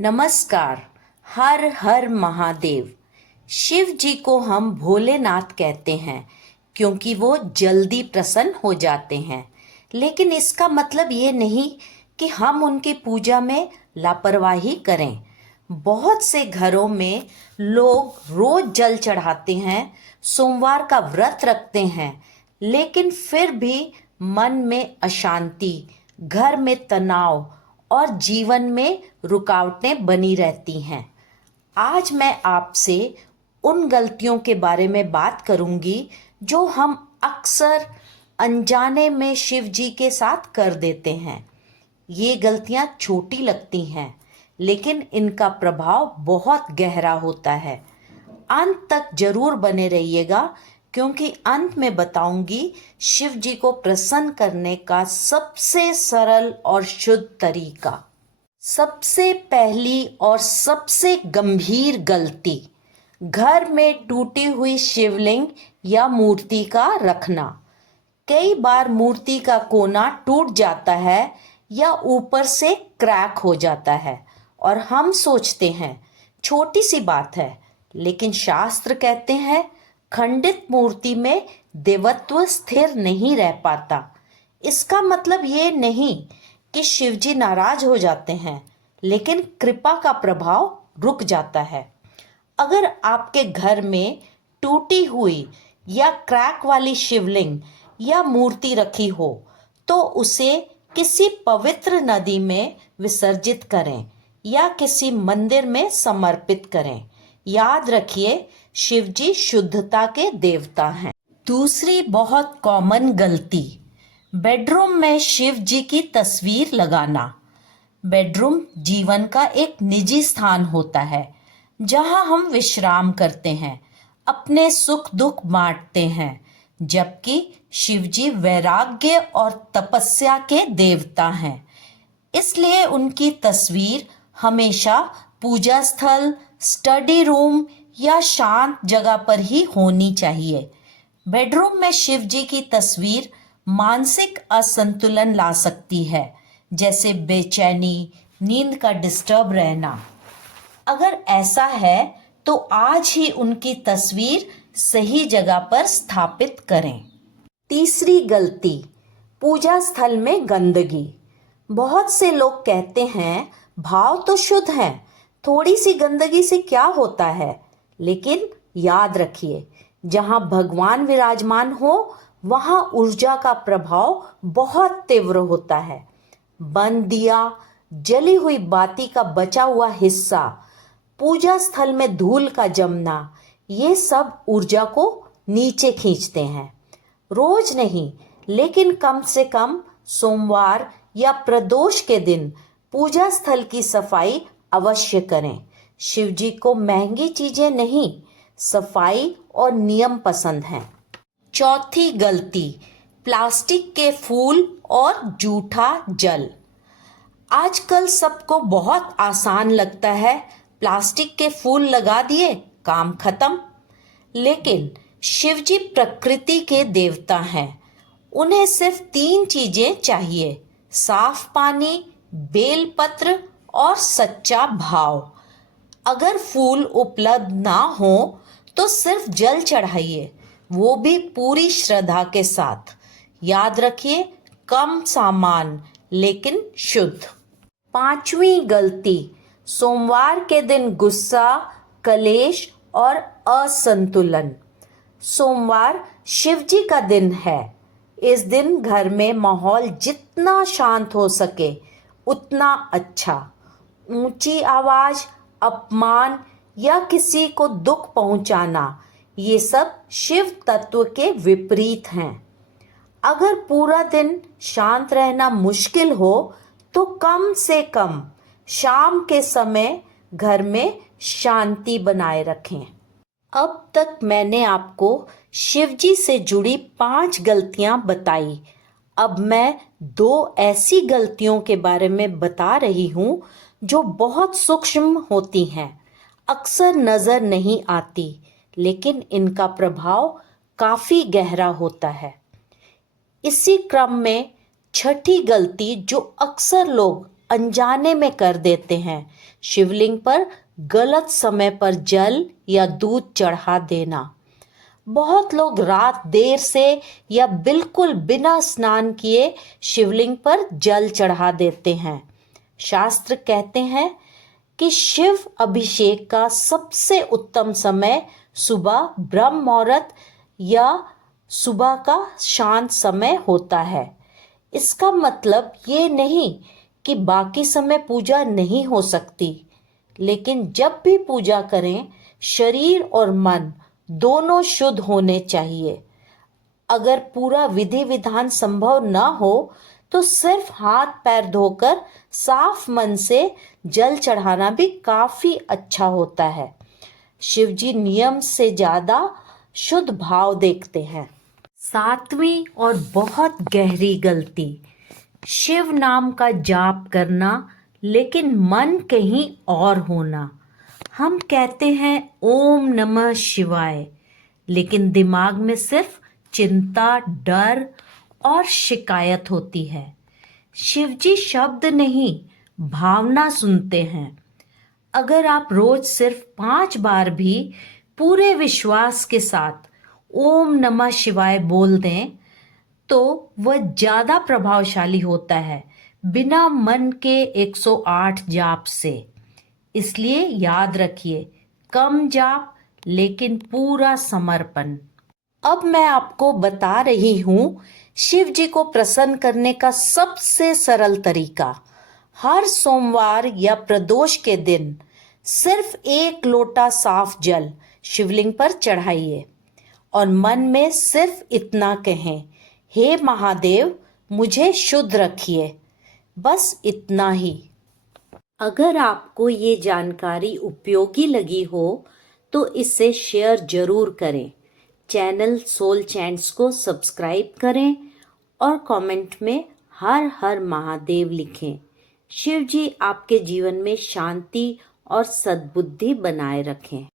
नमस्कार। हर हर महादेव। शिव जी को हम भोलेनाथ कहते हैं क्योंकि वो जल्दी प्रसन्न हो जाते हैं। लेकिन इसका मतलब ये नहीं कि हम उनकी पूजा में लापरवाही करें। बहुत से घरों में लोग रोज जल चढ़ाते हैं, सोमवार का व्रत रखते हैं, लेकिन फिर भी मन में अशांति, घर में तनाव और जीवन में रुकावटें बनी रहती हैं। आज मैं आपसे उन गलतियों के बारे में बात करूंगी जो हम अक्सर अनजाने में शिव जी के साथ कर देते हैं। ये गलतियां छोटी लगती हैं, लेकिन इनका प्रभाव बहुत गहरा होता है। अंत तक जरूर बने रहिएगा, क्योंकि अंत में बताऊंगी शिव जी को प्रसन्न करने का सबसे सरल और शुद्ध तरीका। सबसे पहली और सबसे गंभीर गलती, घर में टूटी हुई शिवलिंग या मूर्ति का रखना। कई बार मूर्ति का कोना टूट जाता है या ऊपर से क्रैक हो जाता है और हम सोचते हैं छोटी सी बात है, लेकिन शास्त्र कहते हैं खंडित मूर्ति में देवत्व स्थिर नहीं रह पाता। इसका मतलब ये नहीं कि शिवजी नाराज हो जाते हैं, लेकिन कृपा का प्रभाव रुक जाता है। अगर आपके घर में टूटी हुई या क्रैक वाली शिवलिंग या मूर्ति रखी हो, तो उसे किसी पवित्र नदी में विसर्जित करें या किसी मंदिर में समर्पित करें। याद रखिए, शिवजी शुद्धता के देवता हैं। दूसरी बहुत कॉमन गलती, बेडरूम में शिव जी की तस्वीर लगाना। बेडरूम जीवन का एक निजी स्थान होता है, जहां हम विश्राम करते हैं, अपने सुख दुख बांटते हैं, जबकि शिवजी वैराग्य और तपस्या के देवता हैं। इसलिए उनकी तस्वीर हमेशा पूजा स्थल, स्टडी रूम या शांत जगह पर ही होनी चाहिए। बेडरूम में शिव जी की तस्वीर मानसिक असंतुलन ला सकती है, जैसे बेचैनी, नींद का डिस्टर्ब रहना। अगर ऐसा है तो आज ही उनकी तस्वीर सही जगह पर स्थापित करें। तीसरी गलती, पूजा स्थल में गंदगी। बहुत से लोग कहते हैं भाव तो शुद्ध हैं, थोड़ी सी गंदगी से क्या होता है। लेकिन याद रखिए, जहां भगवान विराजमान हो वहां ऊर्जा का प्रभाव बहुत तीव्र होता है। बंद दिया, जली हुई बाती का बचा हुआ हिस्सा, पूजा स्थल में धूल का जमना, ये सब ऊर्जा को नीचे खींचते हैं। रोज नहीं, लेकिन कम से कम सोमवार या प्रदोष के दिन पूजा स्थल की सफाई अवश्य करें। शिवजी को महंगी चीजें नहीं, सफाई और नियम पसंद हैं। चौथी गलती, प्लास्टिक के फूल और जूठा जल। आजकल सबको बहुत आसान लगता है, प्लास्टिक के फूल लगा दिए, काम खत्म। लेकिन शिवजी प्रकृति के देवता हैं। उन्हें सिर्फ 3 चीजें चाहिए: साफ पानी, बेलपत्र और सच्चा भाव। अगर फूल उपलब्ध ना हो तो सिर्फ जल चढ़ाइए, वो भी पूरी श्रद्धा के साथ। याद रखिए, कम सामान लेकिन शुद्ध। पांचवी गलती, सोमवार के दिन गुस्सा, कलेश और असंतुलन। सोमवार शिवजी का दिन है। इस दिन घर में माहौल जितना शांत हो सके उतना अच्छा। ऊंची आवाज, अपमान या किसी को दुख पहुंचाना, ये सब शिव तत्व के विपरीत हैं। अगर पूरा दिन शांत रहना मुश्किल हो तो कम से कम शाम के समय घर में शांति बनाए रखें। अब तक मैंने आपको शिवजी से जुड़ी 5 गलतियां बताई। अब मैं 2 ऐसी गलतियों के बारे में बता रही हूं जो बहुत सूक्ष्म होती हैं, अक्सर नजर नहीं आती, लेकिन इनका प्रभाव काफी गहरा होता है। इसी क्रम में छठी गलती जो अक्सर लोग अनजाने में कर देते हैं। शिवलिंग पर गलत समय पर जल या दूध चढ़ा देना। बहुत लोग रात देर से या बिल्कुल बिना स्नान किए शिवलिंग पर जल चढ़ा देते हैं। शास्त्र कहते हैं कि शिव अभिषेक का सबसे उत्तम समय सुबह ब्रह्म मुहूर्त या सुबह का शांत समय होता है। इसका मतलब ये नहीं कि बाकी समय पूजा नहीं हो सकती, लेकिन जब भी पूजा करें शरीर और मन दोनों शुद्ध होने चाहिए। अगर पूरा विधि विधान संभव न हो तो सिर्फ हाथ पैर धोकर साफ मन से जल चढ़ाना भी काफी अच्छा होता है। शिवजी नियम से ज्यादा शुद्ध भाव देखते हैं। सातवीं और बहुत गहरी गलती, शिव नाम का जाप करना लेकिन मन कहीं और होना। हम कहते हैं ओम नमः शिवाय, लेकिन दिमाग में सिर्फ चिंता, डर और शिकायत होती है। शिवजी शब्द नहीं, भावना सुनते हैं। अगर आप रोज सिर्फ 5 बार भी पूरे विश्वास के साथ ओम नमः शिवाय बोल दें तो वह ज्यादा प्रभावशाली होता है बिना मन के 108 जाप से। इसलिए याद रखिए, कम जाप लेकिन पूरा समर्पण। अब मैं आपको बता रही हूँ शिव जी को प्रसन्न करने का सबसे सरल तरीका। हर सोमवार या प्रदोष के दिन सिर्फ 1 लोटा साफ जल शिवलिंग पर चढ़ाइए और मन में सिर्फ इतना कहें, हे महादेव मुझे शुद्ध रखिए। बस इतना ही। अगर आपको ये जानकारी उपयोगी लगी हो तो इसे शेयर जरूर करें। चैनल सोल चैंट्स को सब्सक्राइब करें और कमेंट में हर हर महादेव लिखें। शिव जी आपके जीवन में शांति और सद्बुद्धि बनाए रखें।